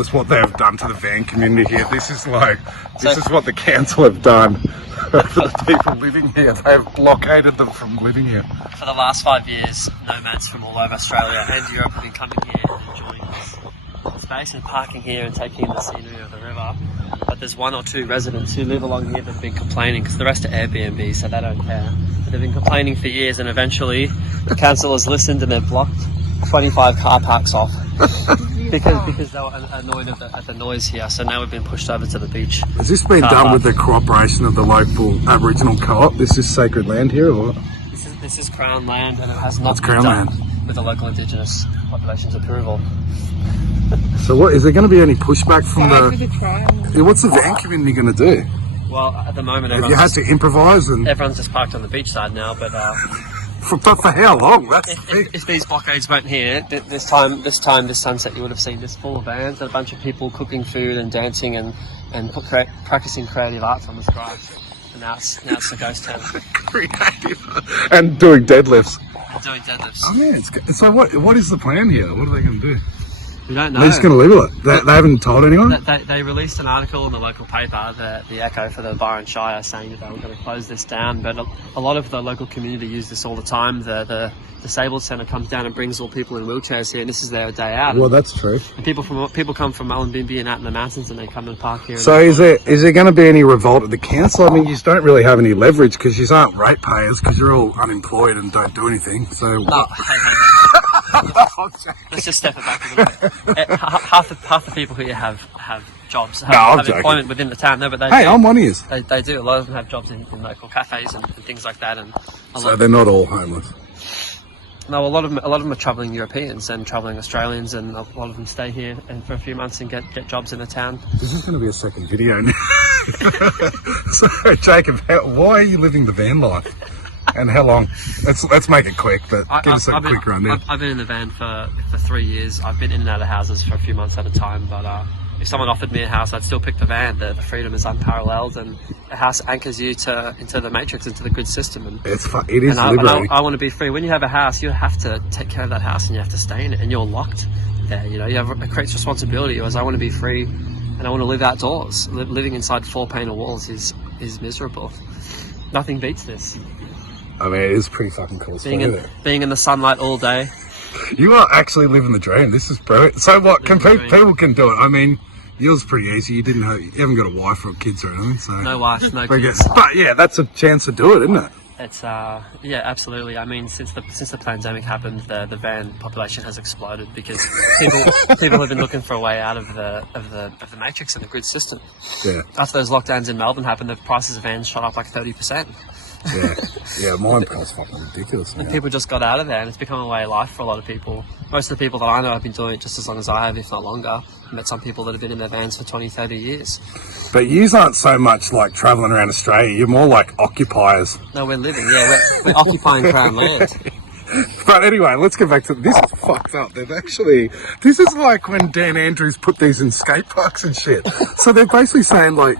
ridiculous what they have done to the van community here. This is what the council have done for the people living here. They have blockaded them from living here. For the last 5 years, nomads from all over Australia and Europe have been coming here and enjoying this space and parking here and taking in the scenery of the river. But there's 1 or 2 residents who live along here that have been complaining, because the rest are Airbnb, so they don't care. But they've been complaining for years, and eventually the council has listened and they've blocked 25 car parks off because they were annoyed at the noise here. So now we've been pushed over to the beach. Has this been done with the cooperation of the local Aboriginal co-op? This is sacred land here, or what? This is Crown land, and it has not It's been Crown done land. with the local Indigenous population's approval. So what, is there going to be any pushback from the... What's the van community going to do? Well, at the moment, You had to improvise and... everyone's just parked on the beach side now, but For how long? That's the thing. if these blockades weren't here, this sunset, you would have seen this full of vans and a bunch of people cooking food and dancing and practicing creative arts on the sky. And now it's a ghost town. Creative. And doing deadlifts. And doing deadlifts. Oh man, so what is the plan here? What are they going to do? We don't know. They're just going to leave it. They haven't told anyone? They released an article in the local paper, the Echo for the Byron Shire, saying that they were going to close this down. But a lot of the local community use this all the time. The disabled centre comes down and brings all people in wheelchairs here, and this is their day out. Well, that's true. And people come from Mullumbimby and out in the mountains, and they come and park here. So is there going to be any revolt at the council? I mean, you don't really have any leverage because you aren't ratepayers because you're all unemployed and don't do anything. So No, let's just step it back a little bit. Half the people here have jobs, have employment within the town. No, but I'm one of you. They do. A lot of them have jobs in local cafes and things like that. And So they're not all homeless. no, a lot of them are travelling Europeans and travelling Australians, and a lot of them stay here and for a few months and get jobs in the town. This is going to be a second video now. So Jacob, why are you living the van life? And how long? Let's make it quick, but give us a quick rundown. I've been in the van for 3 years. I've been in and out of houses for a few months at a time, but if someone offered me a house, I'd still pick the van. The freedom is unparalleled, and a house anchors you into the matrix, into the grid system. And it is liberating. I want to be free. When you have a house, you have to take care of that house, and you have to stay in it, and you're locked there. You know, it creates responsibility. Whereas I want to be free, and I want to live outdoors. Living inside 4 panel walls is miserable. Nothing beats this. I mean, it is pretty fucking cool. Being in the sunlight all day. You are actually living the dream. This is brilliant. So what? People can do it. I mean, yours is pretty easy. You haven't got a wife or kids or anything. So no wife, no kids. But yeah, that's a chance to do it, isn't it? It's yeah, absolutely. I mean, since the pandemic happened, the van population has exploded because people have been looking for a way out of the matrix and the grid system. Yeah. After those lockdowns in Melbourne happened, the prices of vans shot up like 30%. Yeah, mine costs fucking ridiculous. And people just got out of there, and it's become a way of life for a lot of people. Most of the people that I know have been doing it just as long as I have, if not longer. I've met some people that have been in their vans for 20, 30 years. But you aren't so much like travelling around Australia, you're more like occupiers. No, we're living, we're occupying Crown land. But anyway, let's get back to this. Is fucked up. This is like when Dan Andrews put these in skate parks and shit. So they're basically saying like,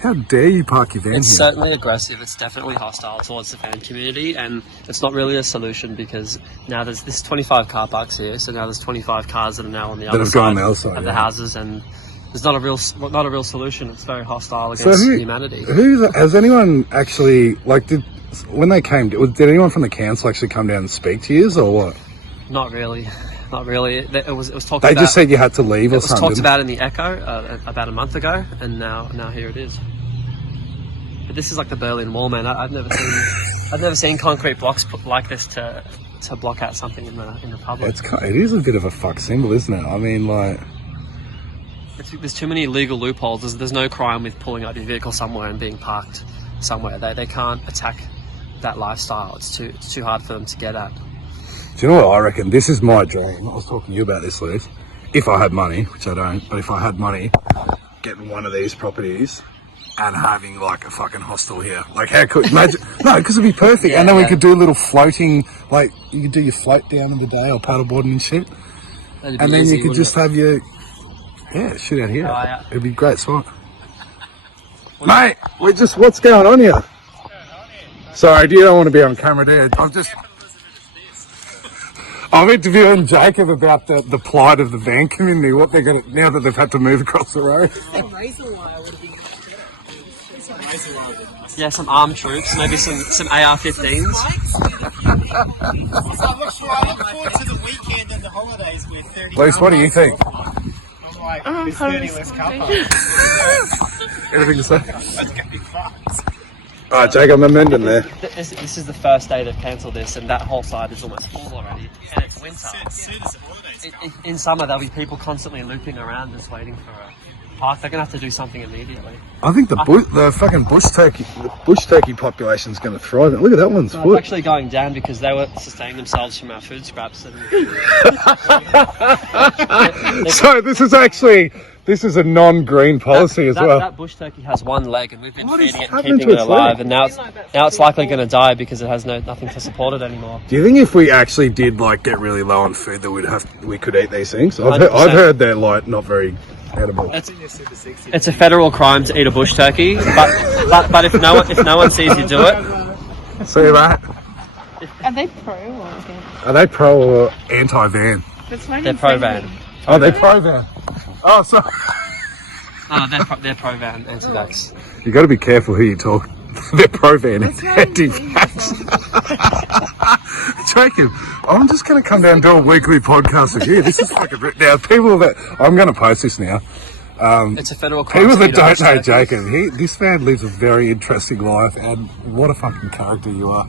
how dare you park your van It's here? certainly aggressive. It's definitely hostile towards the van community, and it's not really a solution because now there's 25 car parks here, so now there's 25 cars that are now on the other side of the houses, and there's not a real solution. It's very hostile against humanity. Has anyone actually when they came? Did anyone from the council actually come down and speak to you, or what? Not really. Not really. It was talked They about. just said you had to leave or something. It was talked about in the Echo about a month ago, and now here it is. But this is like the Berlin Wall, man. I've never seen concrete blocks put like this to block out something in the public. It is a bit of a fuck symbol, isn't it? I mean, like, there's too many legal loopholes. There's no crime with pulling up your vehicle somewhere and being parked somewhere. They can't attack that lifestyle. It's too hard for them to get at. Do you know what I reckon? This is my dream. I was talking to you about this, Liz. If I had money, which I don't, but if I had money, getting one of these properties and having like a fucking hostel here. Like, how could imagine? No, because it'd be perfect. And then we could do a little floating, like you could do your float down in the day or paddleboarding and shit. And then you could just have your shit out here. Oh, yeah. It'd be a great spot. Mate, what's going on here? Sorry, you don't want to be on camera there. I'm interviewing Jacob about the plight of the van community, what they're going to, now that they've had to move across the road. Yeah, some armed troops, maybe some AR-15s. I look forward to the weekend and the holidays with 30. Lise, what do you think? I'm like, there's 30 less car parks. Anything to say? That's going to be fun. Alright, Jacob, I'm ending there. This is the first day they've cancelled this, and that whole side is almost full already. And it's winter. As soon as the holidays In summer, there'll be people constantly looping around just waiting for a park. They're going to have to do something immediately. I think the fucking bush turkey population's going to thrive. Look at that one's No, foot. it's actually going down because they were sustaining themselves from our food scraps. And So this is a non-green policy as well. That bush turkey has one leg, and we've been What is feeding it and happening keeping to it its alive. leg? And now it's likely going to die because it has nothing to support it anymore. Do you think if we actually did like get really low on food that we could eat these things? I've 100%. heard they're like not very edible. It's a federal crime to eat a bush turkey, but if no one sees you do it, See that? Are they pro or against? Are they pro or anti-van? That's fine. they're pro-van. Oh, they're pro-van. Oh, sorry. They're pro-van anti-vax. You got to be careful who you talk. They're pro-van anti-vax. Jacob, I'm just going to come down and do a weekly podcast with you. This is fucking... Now, people that... I'm going to post this now. It's a federal crime. People to that eat a don't bush know turkey. Jacob, this man lives a very interesting life, and what a fucking character you are.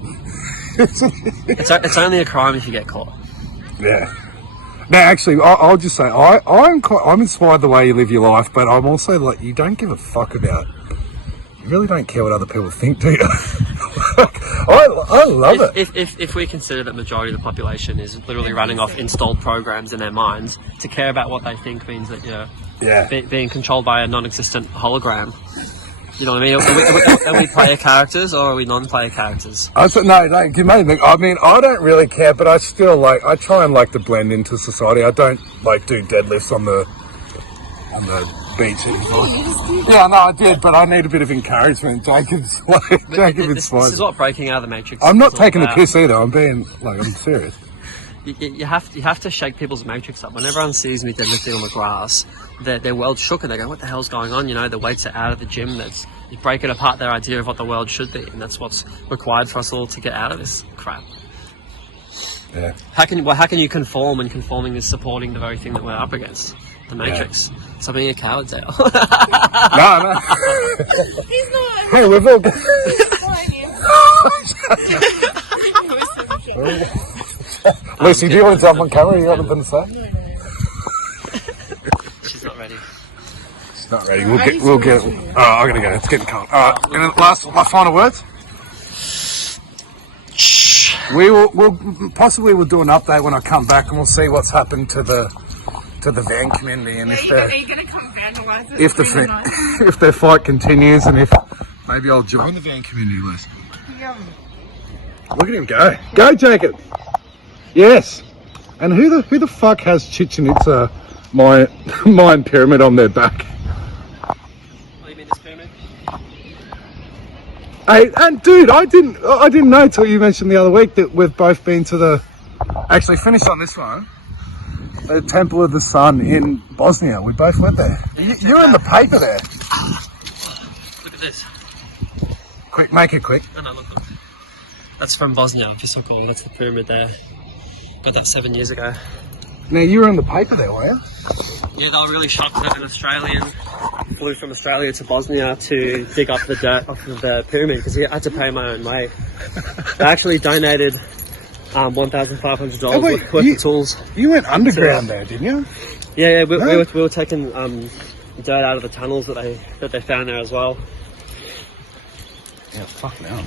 It's only a crime if you get caught. Yeah. No, actually, I'll just say I'm inspired the way you live your life, but I'm also like, you don't give a fuck about. You really don't care what other people think, do you? I love it. If we consider that majority of the population is literally running off installed programs in their minds, to care about what they think means that you're being controlled by a non-existent hologram. You know what I mean? Are we player characters or are we non-player characters? No, you made me. I mean, I don't really care, but I still I try and to blend into society. I don't do deadlifts on the beach. Yeah, no, I did, but I need a bit of encouragement. Jacob's inspired. This is what breaking out of the matrix. I'm not is taking all the about. piss either. I'm being I'm serious. You have to shake people's matrix up. When everyone sees me deadlifting on the grass, their world's shook and they go, "What the hell's going on?" You know, the weights are out of the gym. That's you're breaking apart their idea of what the world should be, and that's what's required for us all to get out of this crap. Yeah. How can you conform, and conforming is supporting the very thing that we're up against, the matrix. Yeah. So being a coward, Dale. No. He's not. Hey, we've all. Lucy, do you want to jump on camera? You got anything to say? No. She's not ready. She's not ready. We'll get. Oh, I'm gonna go. It's getting cold. And my final words. We'll possibly do an update when I come back, and we'll see what's happened to the van community, and if Are you gonna come vandalise it? if their fight continues, and if maybe I'll join the van community list. Look at him go! Go, Jacob! Yes. And who the fuck has Chichen Itza Mayan pyramid on their back? What do you mean this pyramid? Hey, and dude, I didn't know till you mentioned the other week that we've both been to actually finished on this one. The Temple of the Sun in Bosnia. We both went there. You're in the paper there. Look at this. Quick, make it quick. No, look. That's from Bosnia, just so cool. That's the pyramid there. Got that 7 years ago. Now, you were in the paper there, weren't you? Yeah, they were really shocked that an Australian flew from Australia to Bosnia to dig up the dirt off of the pyramid because I had to pay my own way. They actually donated $1,500 worth of tools. You went underground there, didn't you? Yeah, we were taking dirt out of the tunnels that they found there as well. Yeah, fucking hell.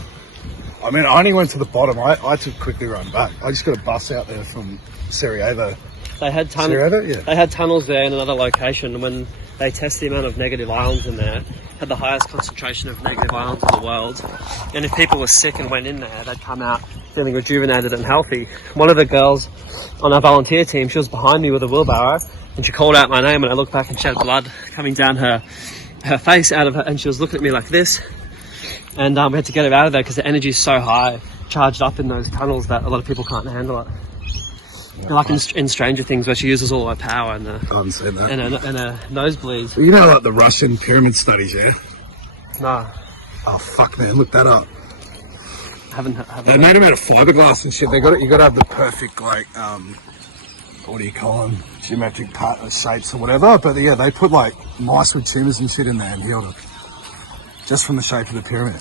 I mean, I only went to the bottom. I had to quickly run back. I just got a bus out there from Sarajevo. They had Sarajevo, yeah. They had tunnels there in another location, and when they test the amount of negative ions in there, had the highest concentration of negative ions in the world. And if people were sick and went in there, they'd come out feeling rejuvenated and healthy. One of the girls on our volunteer team, she was behind me with a wheelbarrow, and she called out my name, and I looked back and she had blood coming down her face out of her, and she was looking at me like this. And we had to get her out of there because the energy is so high, charged up in those tunnels that a lot of people can't handle it. Like in Stranger Things, where she uses all her power and I haven't seen that. and her nosebleeds. You know, like the Russian pyramid studies, yeah? No, Oh, fuck, man, look that up. haven't. They made them out of fiberglass and shit. You got to have the perfect, like, what do you call them? Geometric shapes or whatever. But yeah, they put like mice with tumours and shit in there and healed it. Just from the shape of the pyramid.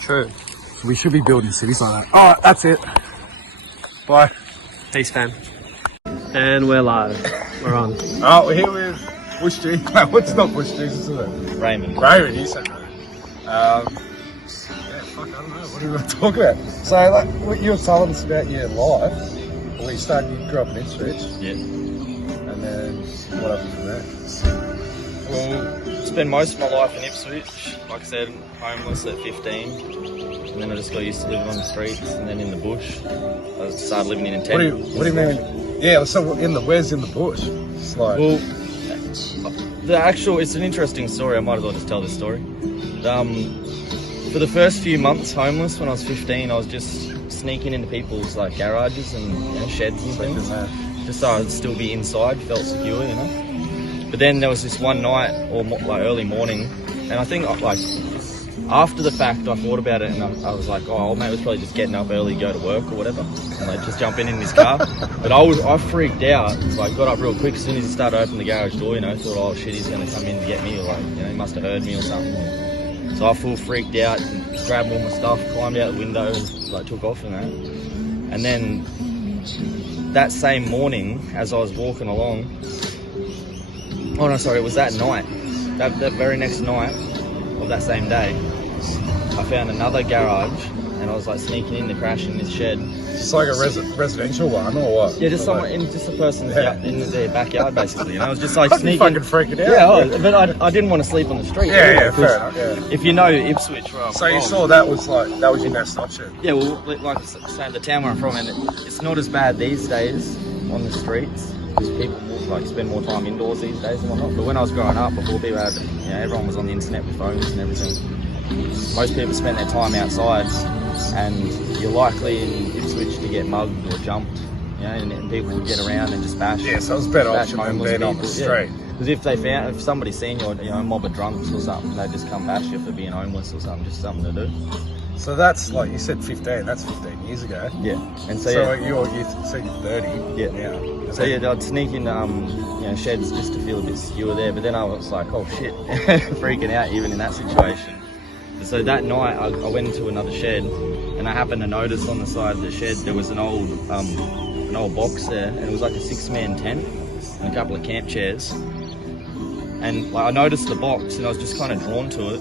True. So we should be building cities like that. Alright, that's it. Bye. Peace, fam. And we're live. We're on. Oh, we're here with Bush Jesus. No, what's not Bush Jesus, is it? Raymond. Raymond, you said Raymond. Yeah, fuck, I don't know. What are we going to talk about? So, like, what you were telling us about your life. Well, you grew up in Ipswich. Yeah. And then, what happened from there? Well, spent most of my life in Ipswich. Like I said, homeless at 15. And then I just got used to living on the streets and then in the bush. I started living in a tent. What do you mean? Yeah, so where's in the bush? It's like... Well, it's an interesting story. I might as well just tell this story. For the first few months homeless, when I was 15, I was just sneaking into people's like garages and sheds and things. Just so I'd still be inside, felt secure, you know. But then there was this one night, or like early morning, and I think like after the fact I thought about it and I was like, oh, old mate was probably just getting up early to go to work or whatever, and like just jumping in his car. But I freaked out, so I got up real quick as soon as he started opening the garage door, you know, thought, oh shit, he's gonna come in to get me, or like, you know, he must have heard me or something. So I full freaked out and grabbed all my stuff, climbed out the window and like took off and that. And then that same morning, as I was walking along, oh no, sorry, it was that night, that very next night of that same day, I found another garage and I was like sneaking in to crash in this shed. It's like a residential one or what? Yeah, just someone in just a person's in their backyard basically. And I was just like sneaking. Fucking freaking out. Yeah, but I didn't want to sleep on the street. Yeah, fair enough. Yeah. If you know Ipswich, where I'm So you from, saw that was your best option. yeah, well, like I said, the town where I'm from, and it's not as bad these days on the streets because people like spend more time indoors these days and whatnot. But when I was growing up, before people had, you know, everyone was on the internet with phones and everything. Most people spend their time outside, and you're likely in Ipswich to get mugged or jumped, you know, and people would get around and just bash. Yeah, so it was a better bash option than being on the street. Because if somebody seen you, you know, a mob of drunks or something, they'd just come bash you for being homeless or something, just something to do. So that's like you said, 15. That's 15 years ago. Yeah, and so you're 30. Yeah. Now. So yeah, I'd sneak in, you know, sheds just to feel a bit secure there. But then I was like, oh shit, freaking out even in that situation. So that night I went into another shed, and I happened to notice on the side of the shed there was an old box there, and it was like a 6-man tent and a couple of camp chairs. And like, I noticed the box, and I was just kind of drawn to it,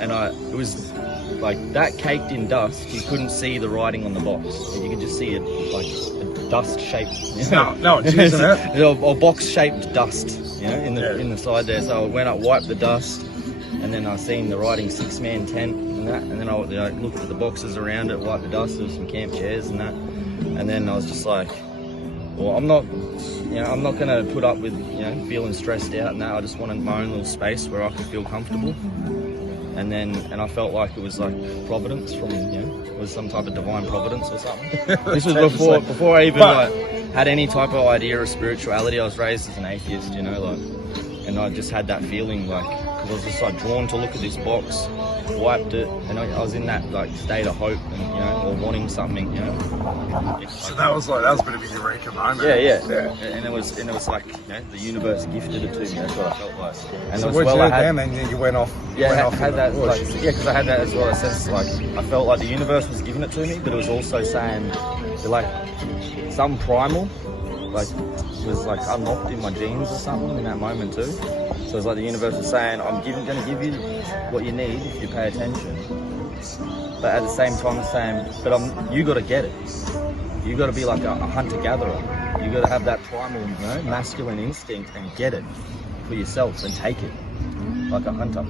and it was like that caked in dust. You couldn't see the writing on the box, you could just see it like a dust shaped. You know? No one's using it. A box shaped dust, you know, in the side there. So I went up, wiped the dust. And then I seen the writing 6-man tent and that, and then I looked at the boxes around it, wiped the dust, there was some camp chairs and that, and then I was just like, well, I'm not gonna put up with, you know, feeling stressed out and that. I just wanted my own little space where I could feel comfortable. And I felt like it was like providence from, you know, it was some type of divine providence or something. This was before I even like had any type of idea of spirituality. I was raised as an atheist, you know, like, and I just had that feeling like, I was just like drawn to look at this box, wiped it, and I was in that like state of hope and, you know, or wanting something, you know. So that was a bit of a eureka moment. Yeah. And it was like, you know, the universe gifted it to me. That's what I felt like. And so as what well, you did then, and you went off. Yeah, I had that. Like, yeah, because I had that as well. It says like I felt like the universe was giving it to me, but it was also saying like some primal, like was like unlocked in my genes or something in that moment too. So it's like the universe was saying, I'm going to give you what you need if you pay attention. But at the same time it's saying, but you got to get it. You got to be like a hunter-gatherer. You got to have that primal, you know, masculine instinct and get it for yourself and take it like a hunter.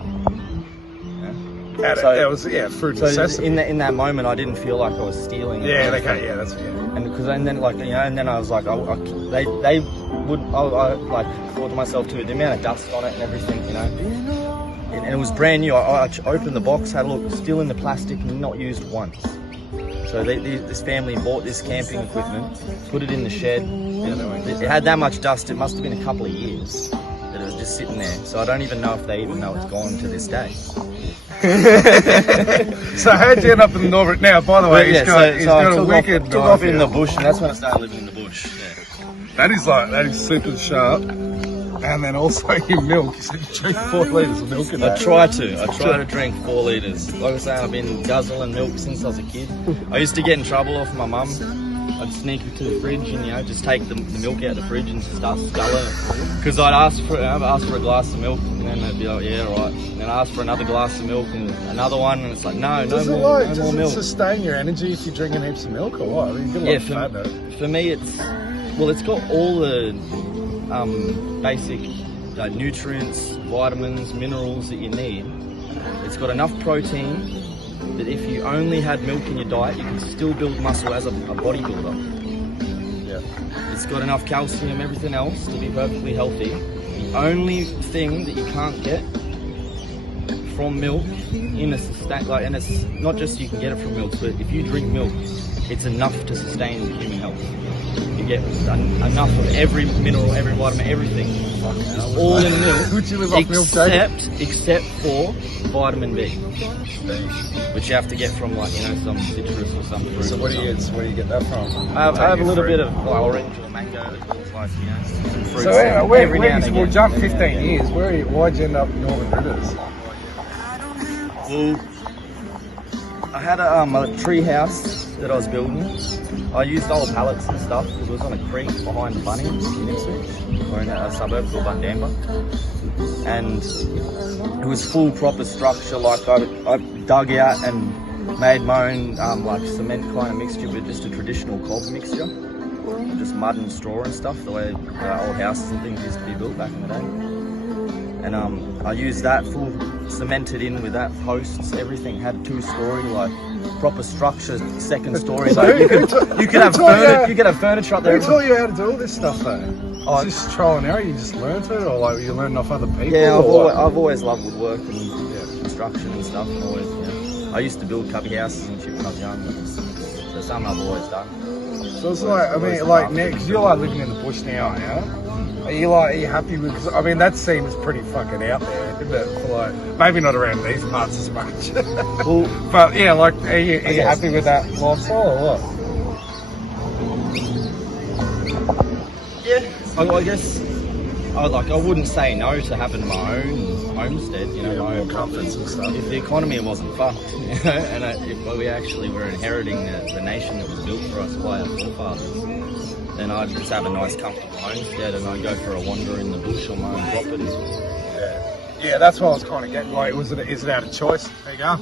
That was fruit necessity. In that moment, I didn't feel like I was stealing. Yeah, that's And then like, you know, and then I was like, I like thought to myself too, the amount of dust on it and everything, you know, and it was brand new. I opened the box, had a look, still in the plastic, not used once. So this family bought this camping equipment, put it in the shed. It had that much dust. It must have been a couple of years that it was just sitting there. So I don't even know if they even know it's gone to this day. So how'd you end up in Norbert now? By the way, he's got a wicked took off in the bush, and that's when I started living in the bush. Yeah. That is super sharp. And then also your milk. You said you drink 4 litres of milk a day. I try to drink 4 litres. Like I say, I've been guzzling milk since I was a kid. I used to get in trouble off my mum. I'd sneak to the fridge and just take the milk out of the fridge and start sculling it. Because I'd ask for a glass of milk, and then they'd be like, yeah, right. And then I ask for another glass of milk and another one, and it's like, no more milk. Does it sustain your energy if you're drinking heaps of milk or what? I mean, you get a lot of fat though. For me, it's got all the basic nutrients, vitamins, minerals that you need. It's got enough protein that if you only had milk in your diet, you can still build muscle as a bodybuilder. Yeah. It's got enough calcium, everything else to be perfectly healthy. The only thing that you can't get from milk in a and it's not just you can get it from milk, but if you drink milk, it's enough to sustain human health. You get enough of every mineral, every vitamin, everything, all in milk. Would you live off milk, except for vitamin B, which you have to get from some citrus or some fruit. So where do you get that from? I have a little bit of orange or mango, like some fruits. So we'll jump 15 years. Why'd you end up in Northern Rivers? Well, I had a tree house that I was building. I used old pallets and stuff because it was on a creek behind Bunnings in Ipswich, or in a suburb called Bundamba. And it was full proper structure. Like I dug out and made my own cement kind of mixture, but just a traditional cob mixture, just mud and straw and stuff, the way old houses and things used to be built back in the day. And I used that full cemented in with that, posts, everything had 2-story, like proper structure, 2nd story. Like you could have furniture up there. Who taught you how to do all this stuff though? Is this trial and error? You just learned it, or like you learned off other people? Yeah, I've always loved woodwork and construction and stuff. And always, I used to build cubby houses and shit when I was young. So something I've always done. So it's like, I mean, like, because you're like living in the bush now, yeah? Are you happy with? Cause, I mean, that seems pretty fucking out there, isn't it? For like, maybe not around these parts as much. Well, but yeah, like, are you happy with that lifestyle or what? Yeah, I guess I wouldn't say no to having my own homestead. My own comforts and stuff. If the economy wasn't fucked, and if we actually were inheriting the nation that was built for us by our forefathers. Then I'd just have a nice comfortable homestead and I'd go for a wander in the bush on my own property. Yeah, that's what I was kind of getting. Like, is it out of choice? There you go.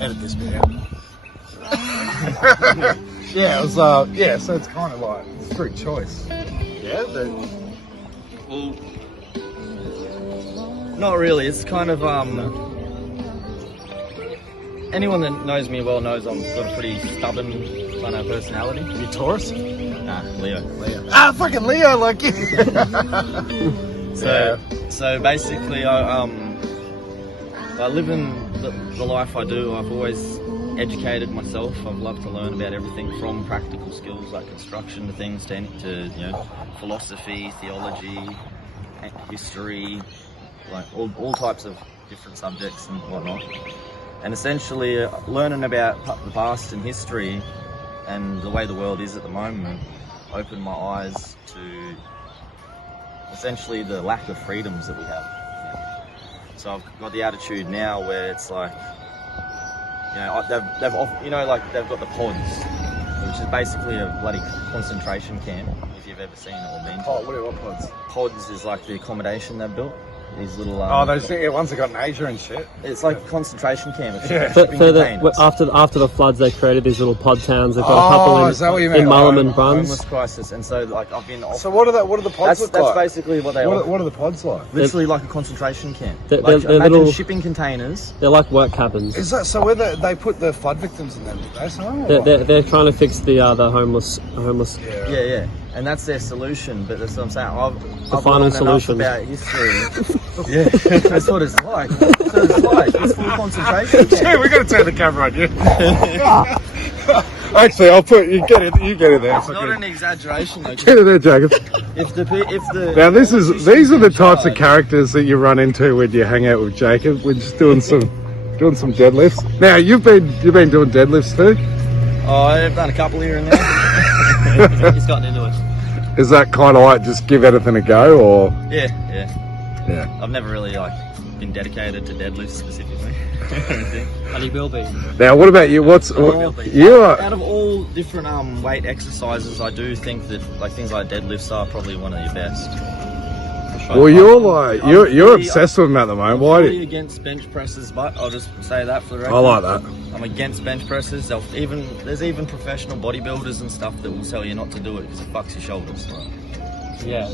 Edit this bit out. Yeah, it was. So it's kind of like it's through choice. Yeah. Well, not really. It's kind of anyone that knows me well knows I'm got a pretty stubborn kind of personality. You Taurus? Nah, Leo. Ah, fucking Leo, like you. So basically, I live in the life I do. I've always educated myself. I've loved to learn about everything from practical skills like construction to things to philosophy, theology, history, like all types of different subjects and whatnot. And essentially learning about the past and history and the way the world is at the moment opened my eyes to essentially the lack of freedoms that we have. So I've got the attitude now where it's like, they've got the pods, which is basically a bloody concentration camp, if you've ever seen it or been to. Oh, what pods? Pods is like the accommodation they've built. These little those ones that got in Asia and shit. It's like a concentration camp. After the floods, they created these little pod towns. They've got a couple in Mullum and Bruns. Homeless crisis, and so like I've been. So what are the pods look like? That's basically what they are. What are the pods like? Literally like a concentration camp. They're imagine little shipping containers. They're like work cabins. Is that so? Where they put the flood victims in them? They're trying to fix the homeless. Yeah. and that's their solution. But that's what I'm saying. I've final learned enough solution. about history. Yeah, that's what it's like. That's what it's like. It's full concentration camp. Hey, we got to turn the camera on you. Actually, I'll put you get it. You get it there. It's not an exaggeration though. Get it there, Jacob. If the Now these are the types of characters that you run into when you hang out with Jacob. We're just doing some deadlifts. Now you've been doing deadlifts too. Oh, I've done a couple here and there. He's gotten into it. Is that kind of like just give anything a go, or Yeah. I've never really been dedicated to deadlifts specifically. And he will be. Now what about you? You are Out of all different weight exercises, I do think that things like deadlifts are probably one of your best. well. You're obsessed with them at the moment. Why? I'm really against bench presses, but I'll just say that for the record. I like that. I'm against bench presses. There's even professional bodybuilders and stuff that will tell you not to do it because it fucks your shoulders. Yeah.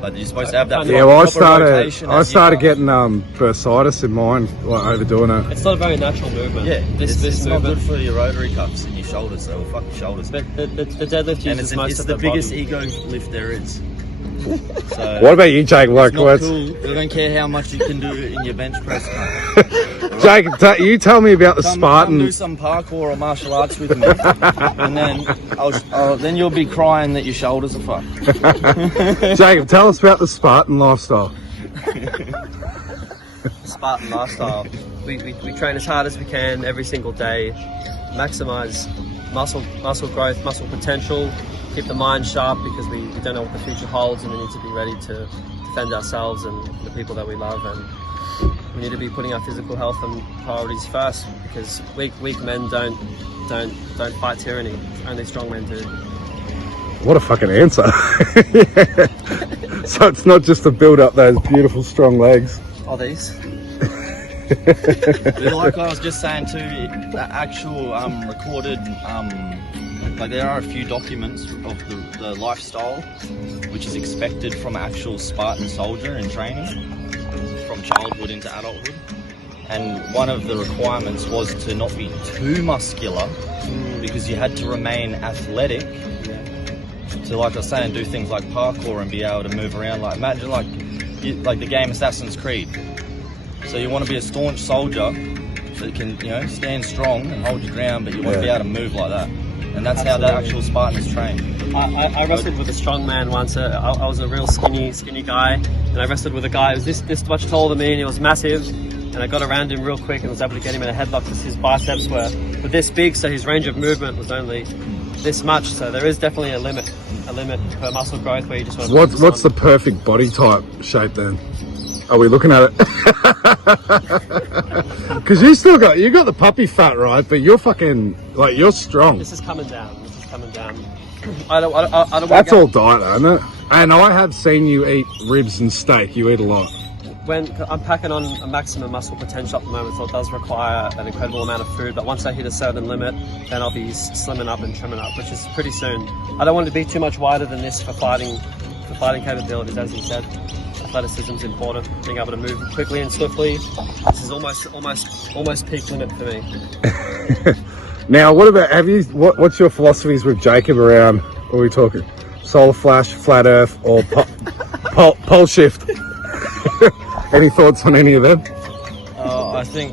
But you're supposed to have that. Yeah, well, I proper started getting bursitis in mine, overdoing it. It's not a very natural movement. Yeah, this it's not movement. good for your rotary cuffs and your shoulders. They will fuck your shoulders. But the deadlift And uses it's most of the biggest bottom. ego lift there is. So What about you, Jake? Like, it's not what's cool. I don't care how much you can do in your bench press. Jake? You tell me about the Come Spartan. do some parkour or martial arts with me, and then then you'll be crying that your shoulders are fucked. Jacob, tell us about the Spartan lifestyle. Spartan lifestyle. We train as hard as we can every single day, maximize muscle growth, muscle potential, keep the mind sharp because we don't know what the future holds, and we need to be ready to defend ourselves and the people that we love, and we need to be putting our physical health and priorities first because weak men don't fight tyranny. Only strong men do. What a fucking answer. So it's not just to build up those beautiful strong legs. Are these? But like I was just saying too, the actual recorded, there are a few documents of the lifestyle which is expected from an actual Spartan soldier in training, from childhood into adulthood. And one of the requirements was to not be too muscular because you had to remain athletic to, like I was saying, do things like parkour and be able to move around. Like imagine like the game Assassin's Creed. So you want to be a staunch soldier that can, stand strong and hold your ground, but you want to be able to move like that. And that's how the actual Spartan is trained. I wrestled with a strong man once. I was a real skinny guy, and I wrestled with a guy who was this much taller than me, and he was massive. And I got around him real quick and was able to get him in a headlock because his biceps were this big, so his range of movement was only this much. So there is definitely a limit per muscle growth where you just want to What's the perfect body type shape then? Are we looking at it? Because you got the puppy fat, right? But you're fucking you're strong. This is coming down. I don't. That's all diet, isn't it? And I have seen you eat ribs and steak. You eat a lot. When I'm packing on a maximum muscle potential at the moment, so it does require an incredible amount of food. But once I hit a certain limit, then I'll be slimming up and trimming up, which is pretty soon. I don't want to be too much wider than this for fighting capabilities, as you said. Athleticism is important. Being able to move quickly and swiftly. This is almost peak limit for me. Now, what about what's your philosophies with Jacob around? What are we talking? Solar flash, flat Earth, or pole shift? Any thoughts on any of them? I think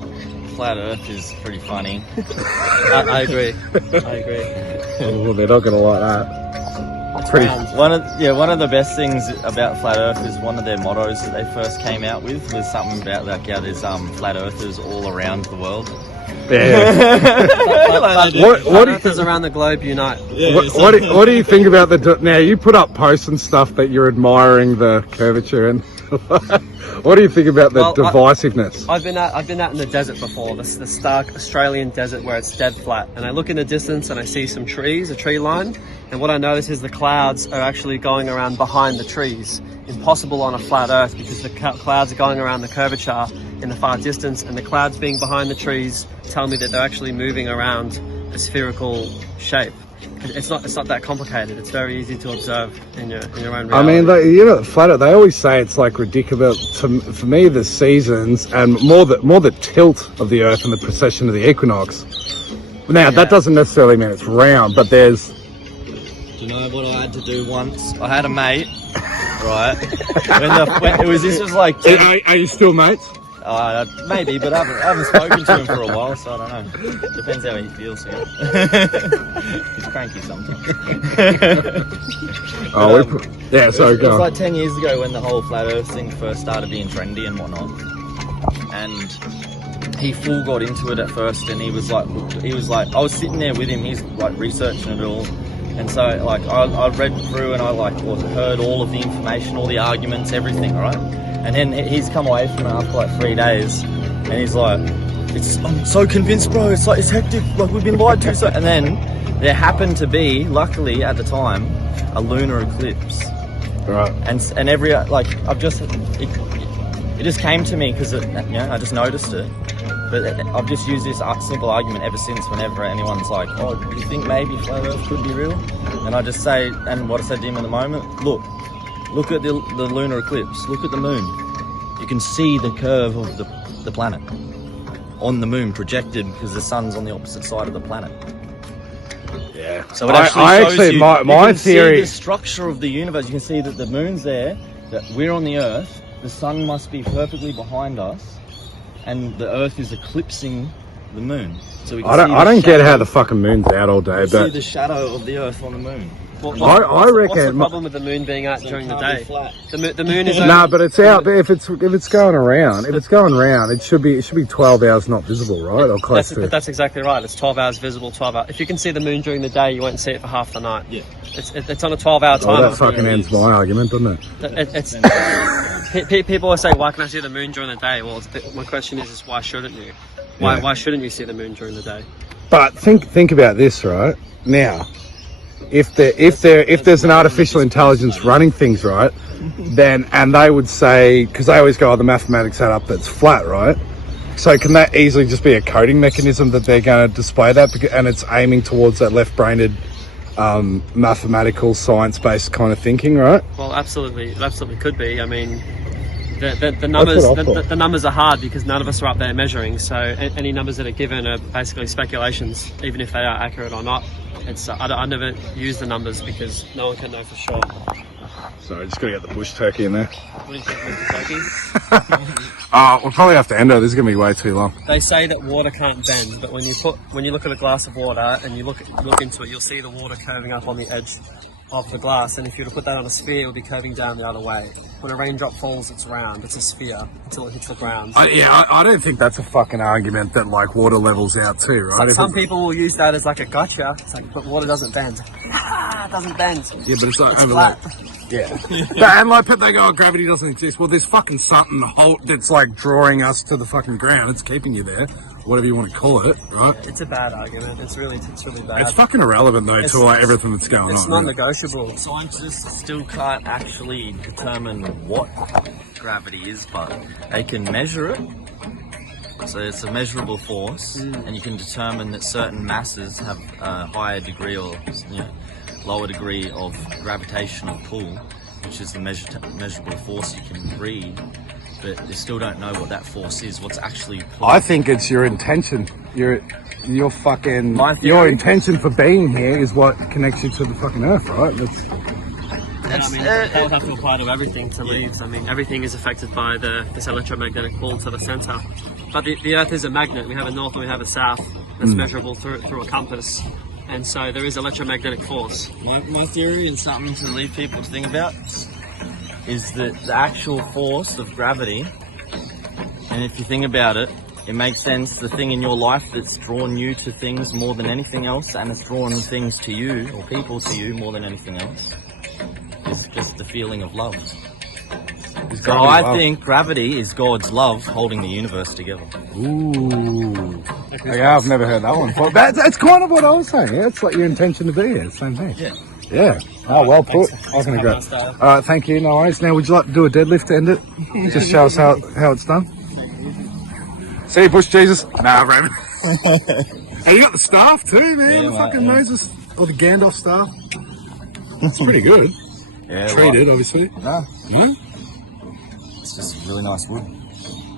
flat Earth is pretty funny. I agree. Oh, they're not gonna like that. It's round. One of the best things about flat Earth is one of their mottos that they first came out with was something about there's flat Earthers all around the world. Yeah. What Earthers around the globe unite. What do you think about now you put up posts and stuff that you're admiring the curvature and what do you think about the divisiveness? I've been out in the desert before, the stark Australian desert where it's dead flat, and I look in the distance and I see some trees, a tree line, and what I notice is the clouds are actually going around behind the trees. Impossible on a flat Earth because the clouds are going around the curvature in the far distance, and the clouds being behind the trees tell me that they're actually moving around a spherical shape. It's not that complicated. It's very easy to observe in your own reality. I mean, flat Earth, they always say it's like ridiculous. For me, the seasons and more the tilt of the Earth and the precession of the equinox. Now, that doesn't necessarily mean it's round, but there's You know what I had to do once? I had a mate, right? This was like. Are you still mates? Maybe, but I haven't spoken to him for a while, so I don't know. Depends how he feels. Yeah. He's cranky sometimes. Sorry, go It was on. like 10 years ago when the whole flat Earth thing first started being trendy and whatnot, and he full got into it at first, and he was like, I was sitting there with him. He's like researching it all. And so, like, I read through and I heard all of the information, all the arguments, everything, right? And then he's come away from it after like 3 days, and he's like, I'm so convinced, bro. It's hectic. Like, we've been lied to. So, and then there happened to be, luckily at the time, a lunar eclipse. Right. And every it just came to me because I just noticed it. But I've just used this simple argument ever since. Whenever anyone's like, "Oh, do you think maybe flat Earth could be real?" And I just say, and what I said to him in the moment, look at the lunar eclipse. Look at the moon. You can see the curve of the planet on the moon projected because the sun's on the opposite side of the planet. Yeah. So it actually shows my you can theory. see the structure of the universe. You can see that the moon's there, that we're on the Earth. The sun must be perfectly behind us, and the Earth is eclipsing the moon. So we can I don't get how the fucking moon's out all day, see but the shadow of the Earth on the moon. I reckon. What's the problem with the moon being out during the day? Flat. The moon is Nah, but it's out. But if it's going around, it should be 12 hours not visible, right? Or close to. That's exactly right. It's 12 hours visible. 12 hours. If you can see the moon during the day, you won't see it for half the night. Yeah. It's on a 12-hour Oh, timer. that fucking ends my argument, doesn't it? People always say, "Why can I see the moon during the day?" Well, my question is why shouldn't you? Why shouldn't you see the moon during the day? But think about this, right? Now, if there's an artificial intelligence running things, right, then, and they would say, because they always go, "Oh, the mathematics add up, that's flat," right? So can that easily just be a coding mechanism that they're going to display that, and it's aiming towards that left-brained, mathematical, science-based kind of thinking, right? Well, absolutely, it absolutely could be. I mean, the numbers are hard because none of us are up there measuring. So any numbers that are given are basically speculations, even if they are accurate or not. I never use the numbers because no one can know for sure. Sorry, just got to get the bush turkey in there. What do you think of the turkey? We'll probably have to end it. This is going to be way too long. They say that water can't bend, but when you look at a glass of water and you look into it, you'll see the water curving up on the edge of the glass, and if you were to put that on a sphere, it would be curving down the other way. When a raindrop falls, it's round. It's a sphere until it hits the ground. I don't think that's a fucking argument that like water levels out too, right? Some people will use that as like a gotcha. It's like, but water doesn't bend. It doesn't bend. Yeah, but it's like It's flat. Yeah. And like, they go, oh, gravity doesn't exist. Well, there's fucking something that's like drawing us to the fucking ground. It's keeping you there, whatever you want to call it, right? It's a bad argument. It's really bad. It's fucking irrelevant though to like everything that's going on. It's non-negotiable. Scientists still can't actually determine what gravity is, but they can measure it. So it's a measurable force, and you can determine that certain masses have a higher degree or lower degree of gravitational pull, which is the measurable force you can read. But you still don't know what that force is. What's actually pulling. I think it's your intention. Your fucking My theory. your intention for being here is what connects you to the fucking earth, right? That would have to apply to everything to leaves. I mean, everything is affected by this electromagnetic pull to the centre. But the Earth is a magnet. We have a north and we have a south that's measurable through a compass. And so there is electromagnetic force. My theory, and something to leave people to think about, is that the actual force of gravity, and if you think about it, it makes sense, the thing in your life that's drawn you to things more than anything else, and it's drawn things to you, or people to you more than anything else, is just the feeling of love. So I think gravity is God's love holding the universe together. Ooh. Okay, I've never heard that one before. That's kind of what I was saying. Yeah, it's like your intention to be here. Same thing. Yeah. Oh, well put. I can agree. All right, thank you. No worries. Now, would you like to do a deadlift to end it? Just show us how it's done. See you, Bush Jesus. Nah, Raymond. Hey, you got the staff too, man. The fucking Moses or the Gandalf staff. It's pretty good. Yeah. Treated, obviously. No, No? it's just really nice wood.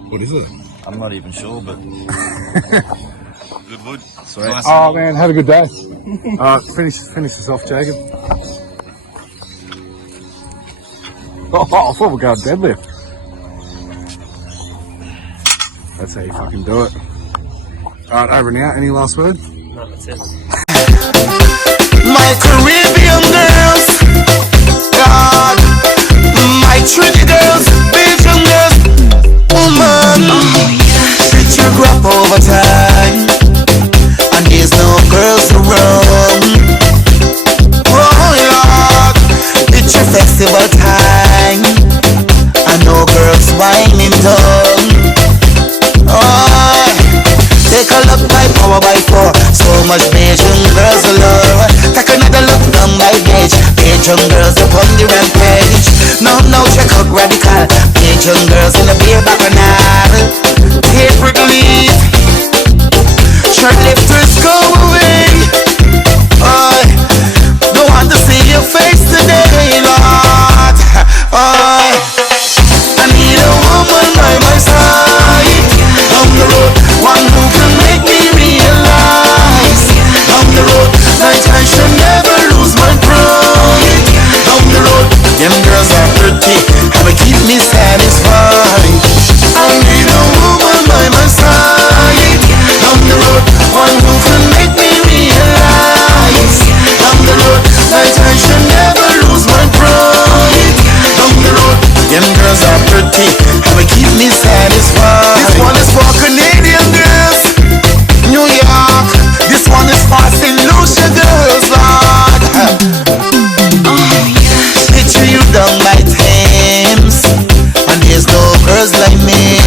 What is it? I'm not even sure, but Good wood. Sweet. Nice. Oh man, have a good day. Finish this off, Jacob. Oh, I thought we were going deadlift. That's how you fucking do it. Alright, over and out. Any last word? No, that's it. My Caribbean girls, God, my Trinity girls, Belgian girls, woman, did you grow up over time? And there's no girls around. Oh Lord, it's your festival time. I know girls whining down. Oh, take a look by power by four. So much Belgian girls alone. Take another look down by page. Belgian girls upon the rampage. No, check out radical. Belgian girls in the beer bacchanal. Take relief. Shirt lifters go away. Oh, don't want to see your face today, Lord. Oh, I need a woman by my side. On the road, one who can make me realize. On the road, that I should never lose my pride. On the road, them girls are pretty, how they keep me satisfied. I need a woman by my side. On the road, one who can make me realize. On the road, that I should never lose my pride. On the road, them girls are pretty, how they keep me satisfied. This one is for Canadian girls, New York. This one is for St. Lucia girls, Lord. Picture you down by Thames, and there's no girls like me.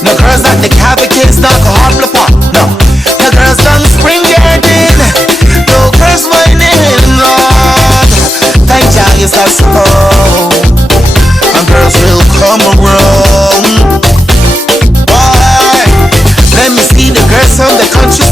No girls at the Cavities, not the hot flipper. No girls down Spring Garden. No girls my name, Lord. Thank Jah is our soul. And girls will come around. Boy, let me see the girls from the country